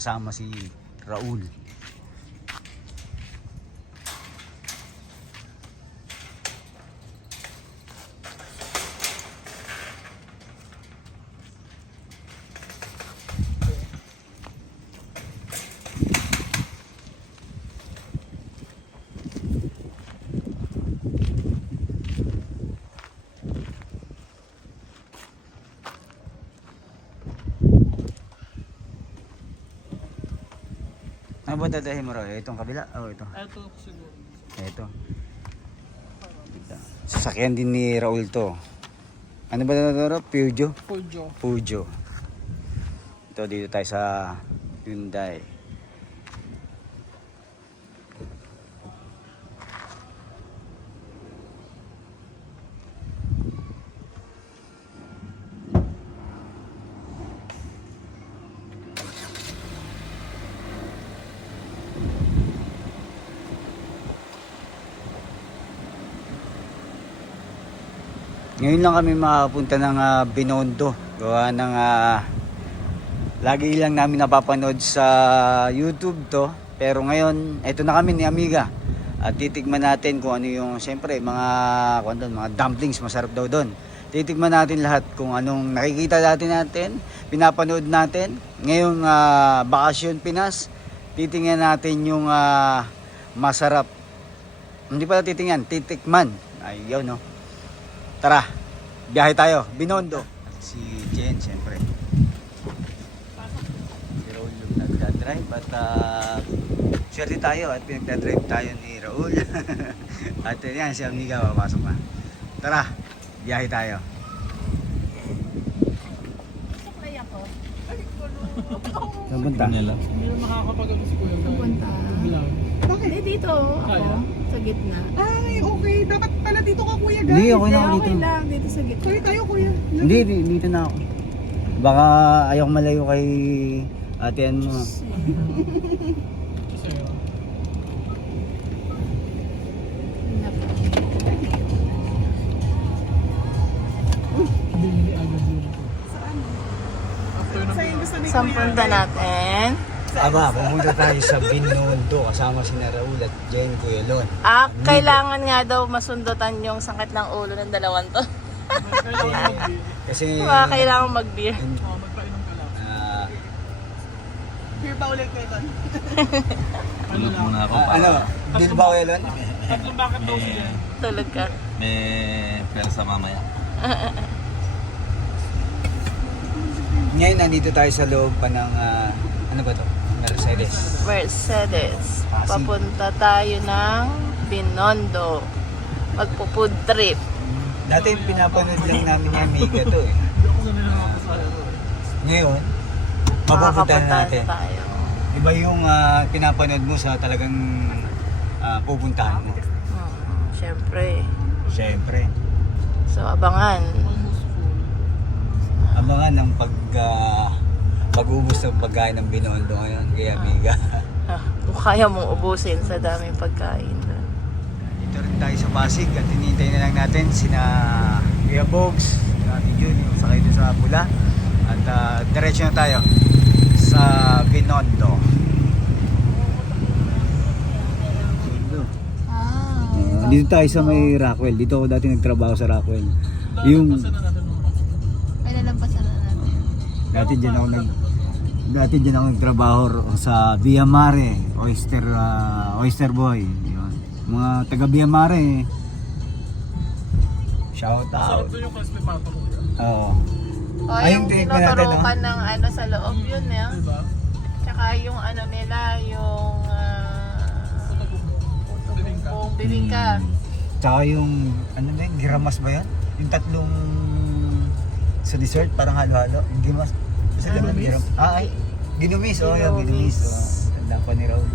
Kasama si Raul. Ano ba dadahin mo Raul? Itong kabila? Oh, ito. Ito siguro. Ito. Sasakyan din ni Raul to. Ano ba ito Raul? Peugeot? Fujo. Pujo. Ito dito tayo sa Hyundai. Ngayon lang kami makapunta ng ah, Binondo. Gawa ng ah, lagi lang namin napapanood sa YouTube to. Pero ngayon, eto na kami ni Amiga. At titigman natin kung ano yung, siyempre, mga, kung ano, mga dumplings, masarap daw doon. Titigman natin lahat kung anong nakikita natin natin, pinapanood natin. Ngayong ah, bakasyon Pinas, titingnan natin yung ah, masarap. Hindi pala titingnan, titikman. Ayaw, no? Tara, biyahe tayo. Binondo. Si Jen, siyempre. Si Raul yung nagdadrive at uh, swerte tayo at pinagdadrive tayo ni Raul. at yan, si Amiga papasok na. Tara, biyahe tayo. Suklay ako. Saan punta? Hindi na makakapag-ano si Kuya. Saan punta? Bakit? Eh, dito ako. Sa gitna. Ay, okay. Dapat pala dito ka, kuya, guys. Hindi, okay na ako okay dito. lang. Dito sa gitna. Kaya tayo, kuya. Hindi, di- dito na ako. Baka ayaw malayo kay atean mo. Sa'yo. Binili agad yun. After ng kuya. punta natin? Aba, pumunta tayo sa Binondo kasama si Raul at Jen Cuyalon. Ah, kailangan nga daw masundutan yung sakit ng ulo ng dalawang to. Kasi Baka kailangan mag-beer. Oo, magpainom ka lang. ah, Beer ba ulit kayo doon? Ano lang. ah, ano, deal ba Cuyalon? Tatlong bakit daw siya? Tulog ka. May pera sa mamaya. Ngayon nandito tayo sa loob pa ng ah, ano ba to? Mercedes. Mercedes. Pasig. Papunta tayo ng Binondo. Magpo-food trip. Dati pinapanood lang namin yung Amiga to eh. Na. Ngayon, mapupuntahan Makakapunta natin. tayo. Iba yung ah, pinapanood mo sa talagang ah, pupuntahan mo. Hmm, Siyempre. Siyempre. So, abangan. Abangan ng pag ah, pag-ubos ng pagkain ng Binondo ngayon kay Amiga. Ah, kung kaya mong ubusin sa daming pagkain. Dito rin tayo sa Pasig at hinihintay na lang natin sina Kuya Bogs, si Ate Jun, yung sakay doon sa pula. At ah, diretso na tayo sa Binondo. Ah. dito tayo sa may Rockwell. Dito ako dati nagtrabaho sa Rockwell. Yung Ay, lalampasan na natin. dati diyan ako nag dati diyan ako nagtrabaho sa Via Mare, Oyster ah, Oyster Boy. Yun. Mga taga Via Mare. Shout Sarap out. doon yung class ni Papa ko. Oo. Oh, Ay, yung yung tinuturukan ng ano sa loob yun eh. Diba? Tsaka yung ano nila, yung uh, Bibingka. yung bibingka. Tsaka yung ano na yun, giramas ba yan? Yung tatlong sa dessert parang halo-halo. Yung gimas. Ah, ginumis? giram. Ah, ay. Ginumis. Oh, yung ginumis. Ginumis. Oh, tanda pa ni Raul.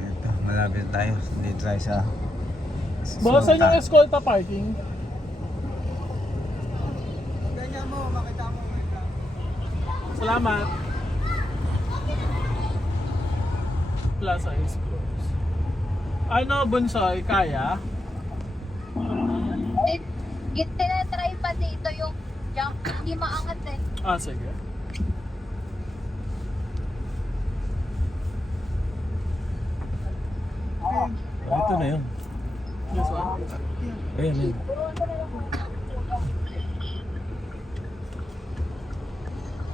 Ito, malapit tayo. Dito tayo sa Boss, saan yung escolta parking? Ganyan mo, makita mo. Salamat. Plaza is closed. Ano, bonsai, kaya? Git tinatry pa dito yung jump, hindi maangat eh. Ah, sige. Ito na yun. This one. Ayan, ayan.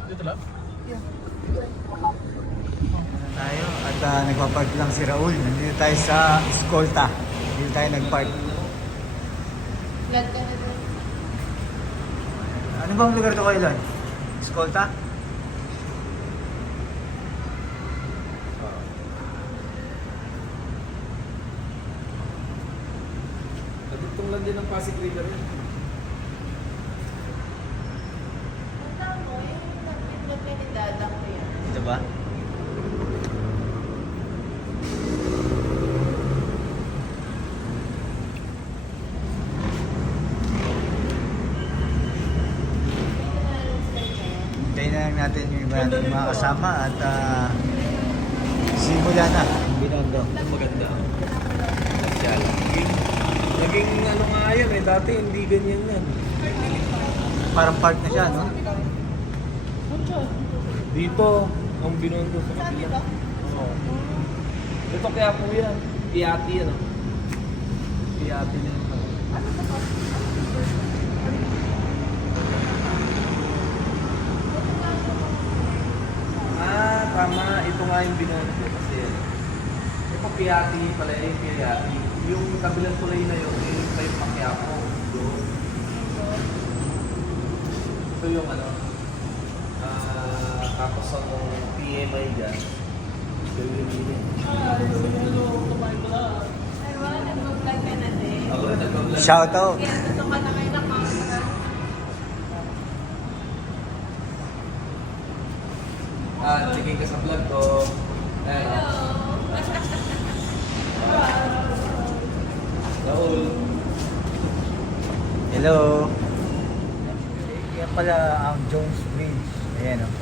Dito lang. tayo at uh, nagpapark lang si Raul. Nandito tayo sa Escolta. Dito tayo nagpark. Vlog ka na doon. Ano bang lugar to kayo Lon? Escolta? Nagtutong lang din ng Pasig River yun. Punta mo, yung ni Dada ko yan. Dito ba? Hintayin na lang nating mga kasama at uh, simula na ang binondo. Maganda. Naging, naging ano nga yan eh. Dati hindi ganyan yan. Parang park na siya, no? Dito, ang binondo sa kabila. Oo. Ito kaya po yan. Piati yan. Piati na yun. Ah, tama. Ito nga yung binondo kasi ito Piati pala yung Piati. Yung kabilang tulay na yun, yung sa yung Paquiapo. Doon. Ito yung ano, ah, tapos ang PMI dyan. Ito yung yun. Ay, wala, nag-vlog ka na din. Ako rin nagpa-vlog. Shout out! Kaya gusto ka na kayo nakakita. Ah, checking ka sa vlog ko. Hello. Raul. Hello! Yan pala ang Jones Bridge. Ayan, oh.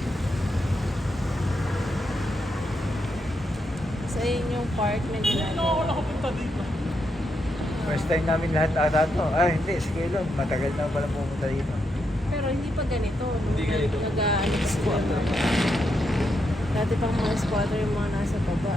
Sa inyong park na Hindi ako ginagawa. nakapunta dito. First time namin lahat ata to. Ay, hindi. Sige lang. Matagal na pala pumunta dito. Pero hindi pa ganito. no? Hindi ganito. Nag-ano. Dati pang mga squatter yung mga nasa baba.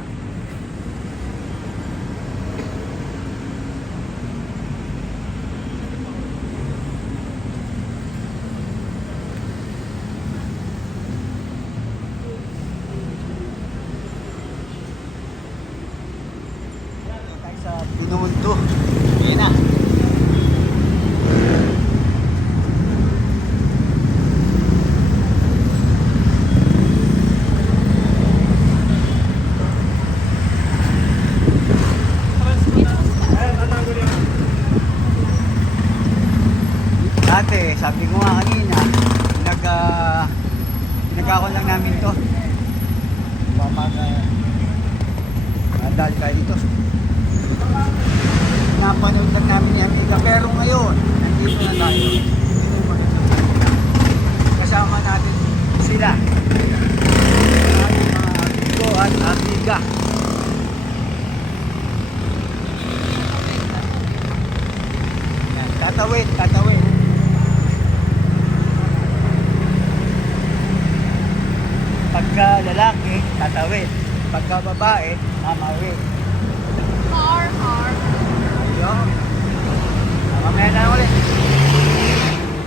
Tayo sa Binondo. Ayan na. Dati, sabi ko nga kanina, nag, uh, pinagkakon lang namin to. Pamaga, madal tayo dito. Napanood lang namin ni Amiga, pero ngayon, nandito na tayo. Yun yung maganda. Kasama natin sila. Ating mga amigo at amiga. Yan, Tatawid, tatawid. Pagka lalaki, tatawid. Pagka babae, mamawid. Har. Ayun. Ah, Mamaya na ulit.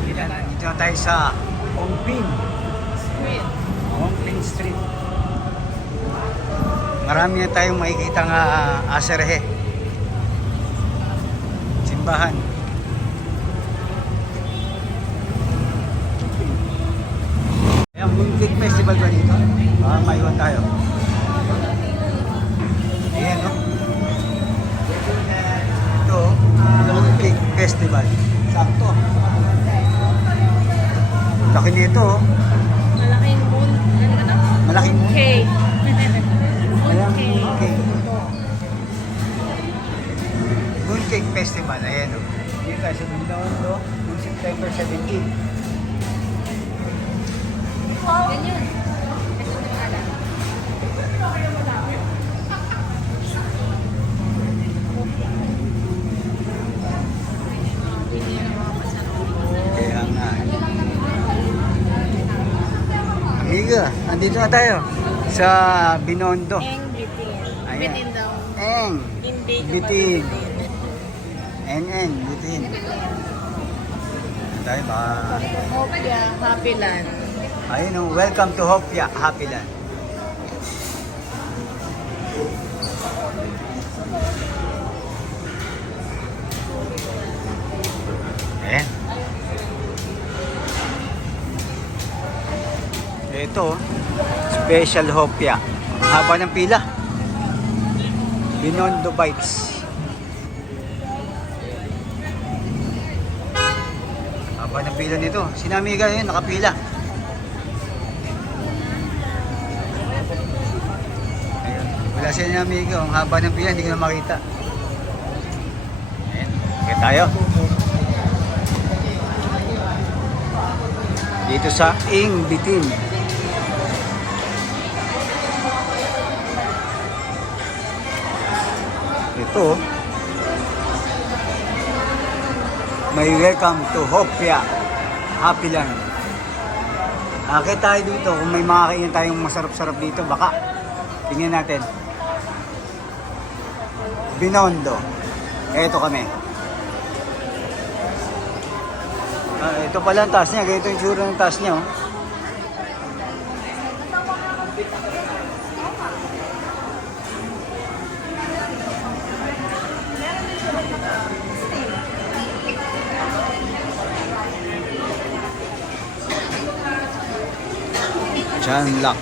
Dito na, dito na tayo sa Ongping. Street. Ongping Street. Marami na tayong makikita nga uh, aserhe. Simbahan. Ayan, Mooncake Festival ba dito? Ah, maiwan tayo. Ayan, no? Ito, Mooncake Festival. Sakto. Laki nito, oh. Malaking moon. Malaking moon. Cake. Ayan, Mooncake. Mooncake Festival, ayan o. Dito tayo sa Binondo, noong September 17. Ganyan. Iga, andito na tayo sa Binondo. Eng Bitin. Bitin daw. Eng. Bitin. Eng Eng Bitin. Tayo ba? Hopia, Happy Land. Ayun oh, welcome to Hopia, Happy Land. Ito, special Hopia. Haba ng pila. Binondo Bites. Haba ng pila nito. Sinamiga yun, nakapila. Sila ng amigo. Ang haba ng pila, hindi ko na makita. Ayan. Okay tayo. Dito sa Ing Bitin. Ito. May welcome to Hopia. Happy Land. Akit tayo dito kung may makakain tayong masarap-sarap dito, baka. Tingnan natin. Binondo. Eto kami. Ah, ito pala ang taas niya. Ganito yung tsura ng taas niya. Oh. Chanlak.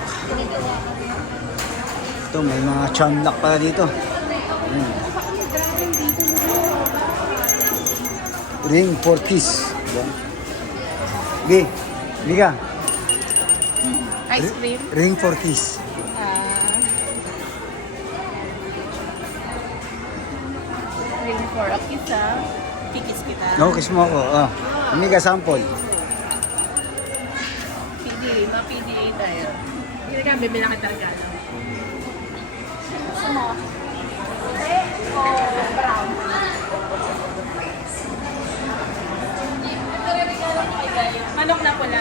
Ito, may mga chanlak pala dito. Hmm. Ring for kiss. Yan. Bi, Biga, Ice cream. ring for kiss. Ah. ring for a kiss ah. Kikis kita. No, kiss mo ako. Ah. Amiga, sample. PDA, ma-PDA tayo. Hindi ka, bibilang kita regalo. Manok na pula.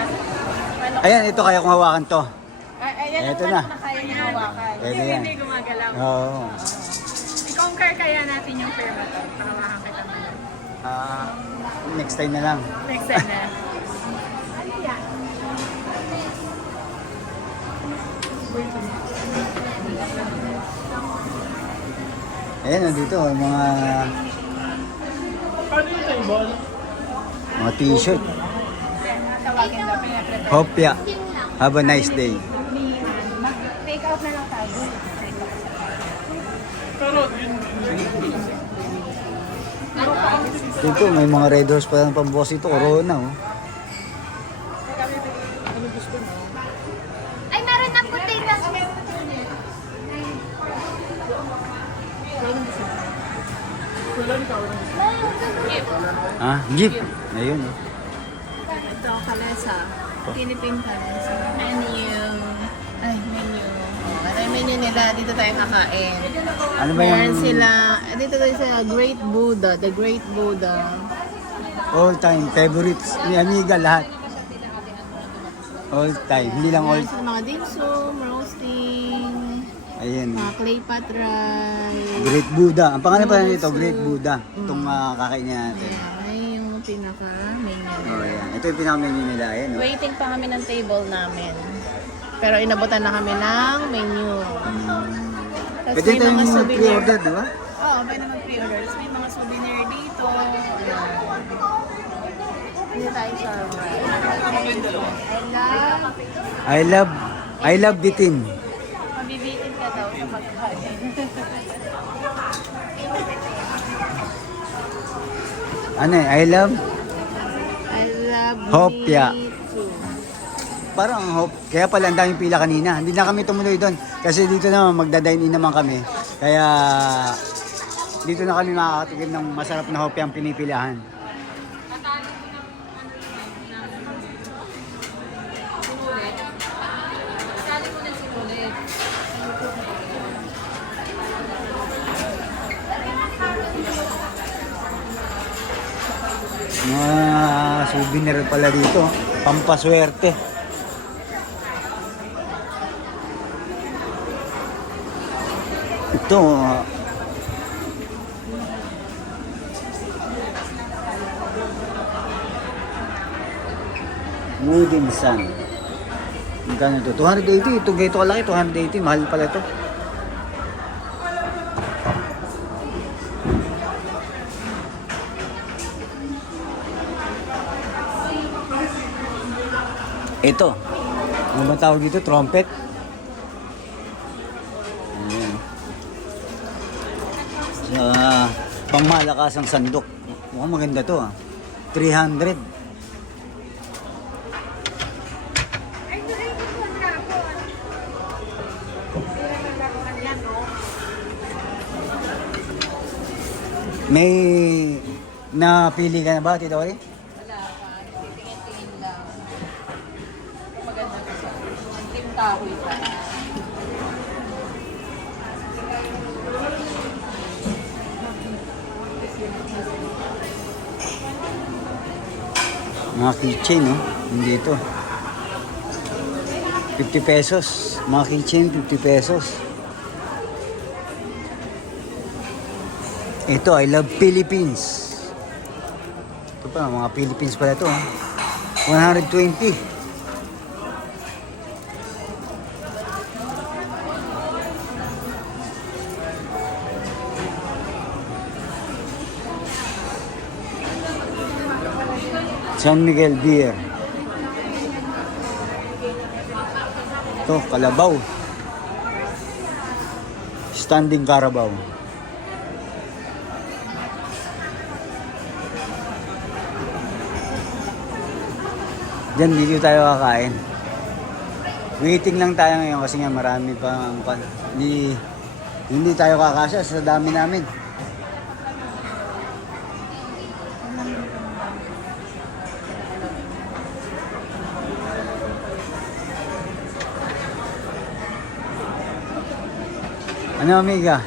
Manok. Ayan, ito kaya kong hawakan to. Ay, ayan Eto ang na. manok na kaya niya hawakan. Yan. hindi gumagalaw. Oo. I-conquer kaya natin yung firma to. Pakawakan kita man. Ah, next time na lang. Next time na. Ano yan? Ayan, nandito, ang mga Paano yung table? mga t-shirt. Tawagin daw, pinaprepare. Hopya. Have a nice day. Take out na lang tayo. Pero yun, Dito, may mga red horse pa ng pambukas ito. Corona, oh. Ay, meron na puti na. Ah, jeep. Ayun, oh. Kalesa. Philippine kalesa. Menu. Ay, menu. Oh, ano yung menu nila? Dito tayo kakain. Ano ba Meron yung sila, eh, dito tayo sa Great Buddha. The Great Buddha. all-time favorites ni Amiga lahat? All time, hindi lang all Meron mga dim sum, roasting, Ayan. mga clay pot rice. Great Buddha. Ang pangalan pala nito, Great Buddha. Itong uh, kakainin natin. Ayan, ay yung pinaka menu. Oh, ayan. Ito yung pinaka-menu nila. Ayan, oh. Waiting pa kami ng table namin. Pero inabutan na kami ng menu. Tapos Pwede may tayong mga souvenir. pre-order, di ba? Oo, oh, pwede mag-pre-order. Tapos may mga souvenir dito. Ayan. Hindi tayo sa I love. I love, I love bitin. Mabibitin ka daw sa pagkain. Ano eh, I love, I love Hopya. parang hope. Kaya pala ang daming pila kanina. Hindi na kami tumuloy doon. Kasi dito naman, magda-dine in naman kami. Kaya, dito na kami makakatikim ng masarap na hope ang pinipilahan. Mga souvenir pala dito. Pampaswerte. Ito, wooden sun. Magkano ito? 280. Ito gato kalaki. 280. Mahal pala ito. Ito. Ano ba tawag dito? Trumpet? Ayan. Sa pangmalakasang sandok. Mukhang maganda to ah. 300. May napili ka na ba, Tito Ori? Kahoy pa. Mga keychain, no? Hindi ito. 50 pesos. Mga keychain, 50 pesos. Ito, I love Philippines. Ito pa, mga Philippines pala ito. ah. 120. San Miguel Beer. Ito, Kalabaw. Standing Carabao. Diyan, dito tayo kakain. Waiting lang tayo ngayon kasi nga marami pa ang. Hindi, hindi tayo kakasya sa dami namin. Ano, amiga?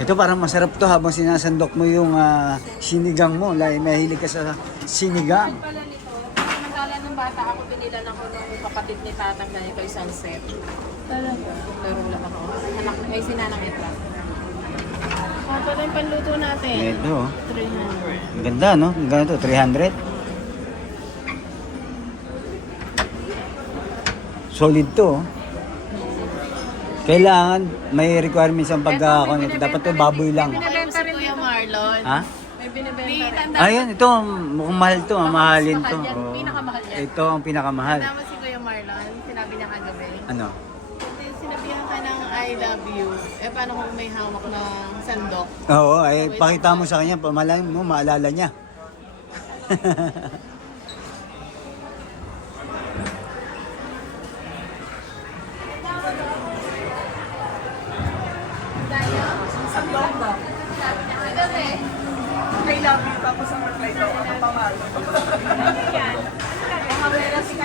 Ito parang masarap to habang sinasandok mo yung ah, sinigang mo. Like, mahilig ka sa sinigang. pala nito, samantala ng bata ako, pinilan ako ng kapatid ni tatang na ito isang set. Talaga? Laro lang ako. Anak, ay sinanang ito. Oh, pala yung panluto natin. Ito, oh. 300. Ang ganda, no? Ang ganda to, 300. Solid to, oh. Kailangan may requirements ang pagka nito. Dapat to baboy lang. Binibenta rin Kuya Marlon. Ha? May binibenta rin. Ayun, ito mukhang mahal to, ah, mahalin to. Yan, Oo. pinakamahal yan. Ito ang pinakamahal. Tama si Kuya Marlon, sinabi niya kagabi. Ano? Hindi, sinabihan ka ng I love you. Eh, paano kung may hawak ng sandok? Oo, ay pakita mo sa kanya, pamalayan mo, maalala niya.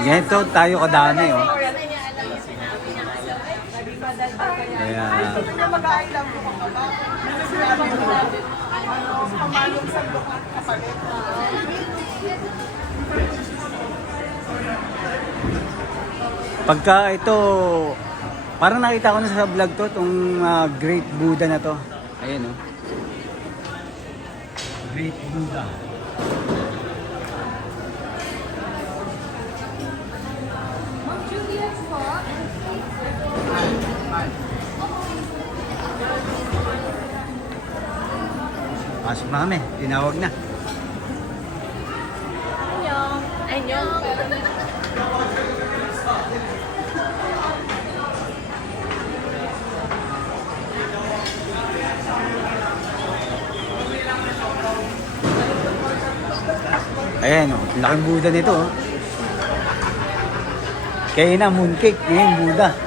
Ganito tayo kadami, oh. Pagka ito, parang nakita ko na sa vlog to, itong ah, Great Buddha na to. Ayan, oh. Great Buddha. Pasok na kami, tinawag na. Anyong. Anyong. Ayan, oh, laking Buddha nito. Oh. Kaya na, mooncake. Ngayon, Buddha.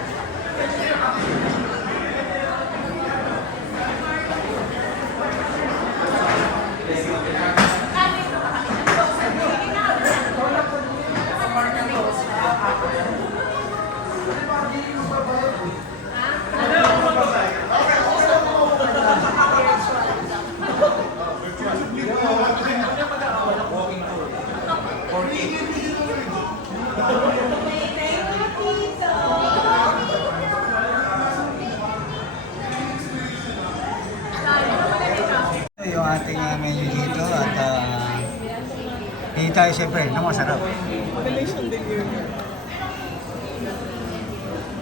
Ating uh, menu dito at uh, hindi tayo siyempre na masarap. Magaling siyang deliver.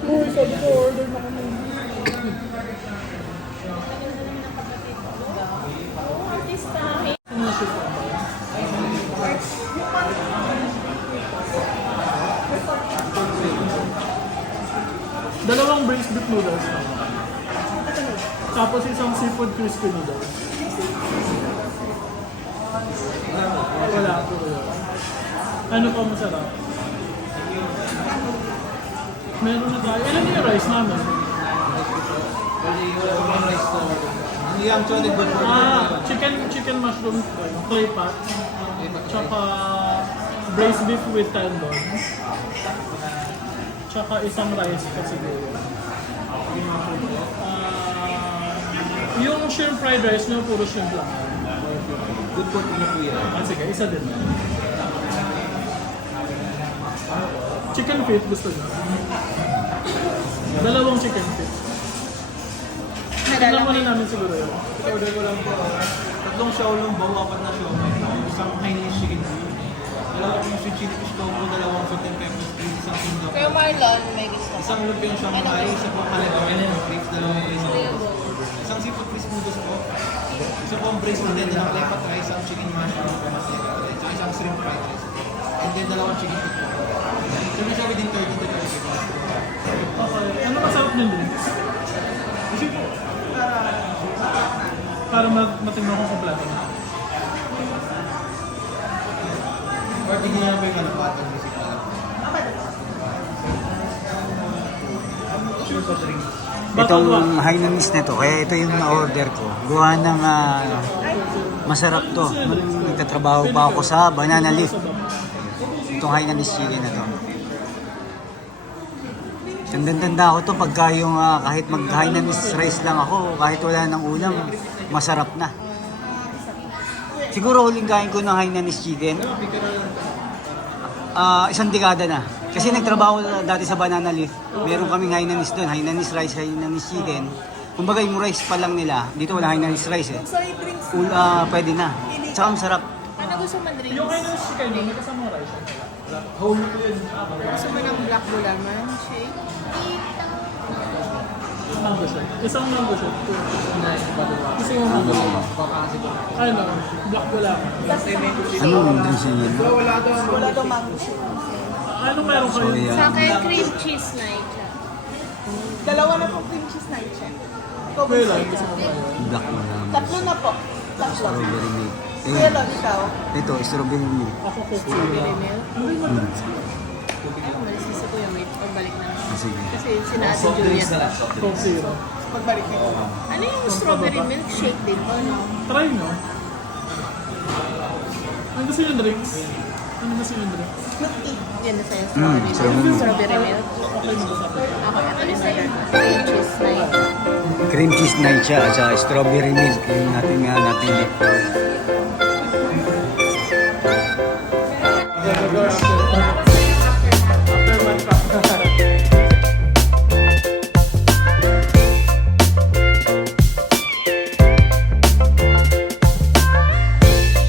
Uy, sabi ko, order na kami. Dalawang braised beef noodles. Tapos isang seafood crispy noodles. Wala po yun. Ano pa masarap? Meron na tayo. Ilan yung rice namin? Yung chocolate good Ah, chicken chicken mushroom clay pot. Tsaka braised beef with tendon. Tsaka isang rice pa siguro. Ah, yung shrimp fried rice nyo, puro shrimp lang. Good pork na po yan. Ah, sige, isa din. Chicken feet, gusto nyo? Dalawang chicken feet. Tignan muna namin siguro yun. Order ko lang po. Tatlong shaolong bao, apat na siomay. Isang Chinese chicken feet. Dalawang yung sweet chili fish combo, dalawang salt and pepper steak, isang sindok. Kuya Marlon, may gusto. Isang lumpiang Shanghai, isa po Caledonia, crepes, dalawang braised noodles. Isang seafood crisp noodles po. Isa po ang braised noodles, dalawang lepat rice, isang chicken mushroom, tsaka isang shrimp fried rice. And then dalawang chicken feet po. Sabi siya within 30 to 35 minutes. Okay. Ano masarap din din? Kasi po, para ma- matingnan ko sa plato. Or tignan niyo po yung ano, batang music na lang. Sure po drinks. Itong Hainanese na to, kaya ito yung na-order ko. Gawa ng ah, masarap to. Nung nagtatrabaho pa ako sa Banana Leaf. Itong Hainanese chicken na to. Tandang-tanda ako to pagka yung ah, kahit mag-Hainanese rice lang ako, kahit wala ng ulam, masarap na. Siguro huling kain ko ng Hainanese chicken, ah isang dekada na. Kasi nagtrabaho na dati sa Banana Leaf. Meron kaming Hainanese doon, Hainanese rice, Hainanese chicken. Kumbaga yung rice pa lang nila, dito wala Hainanese rice eh. Sorry, drinks. Ul, ah, pwede na. Tsaka masarap. Ano gusto mo drinks? Yung kayo ng chicken, may kasama rice. Whole po yun. Gusto mo ng black bulaman shake? Mango shake. Isang mango shake. Gusto mo mango shake? Ano? Black wala. Ano yung drinks yun? Wala daw mango shake. Ano meron kayo? Soya. Sa akin, cream cheese na ito. Dalawa na po cream cheese lang, sa'yo? gusto mo kayo? Black lemon. Tatlo na po. Tatlo. Strawberry milk. Eh, Lon, ikaw. ito, strawberry milk. Ako cook Strawberry milk. Hmm. Na si Kuya May. Pagbalik na. Ah, sige. Kasi sinasi Juliet. Coke zero. Pagbalik niyo. Ano yung strawberry milkshake din po, no? Try nyo. Ano gusto yung drinks? Ano gusto yung drinks? Yan na sa'yo. Mm, Strawberry strawberry milk. Okay mo sa akin. Ako, ito yung sa'yo. Cream cheese ito. Cream cheese night siya at saka strawberry milk yung natin nga napili.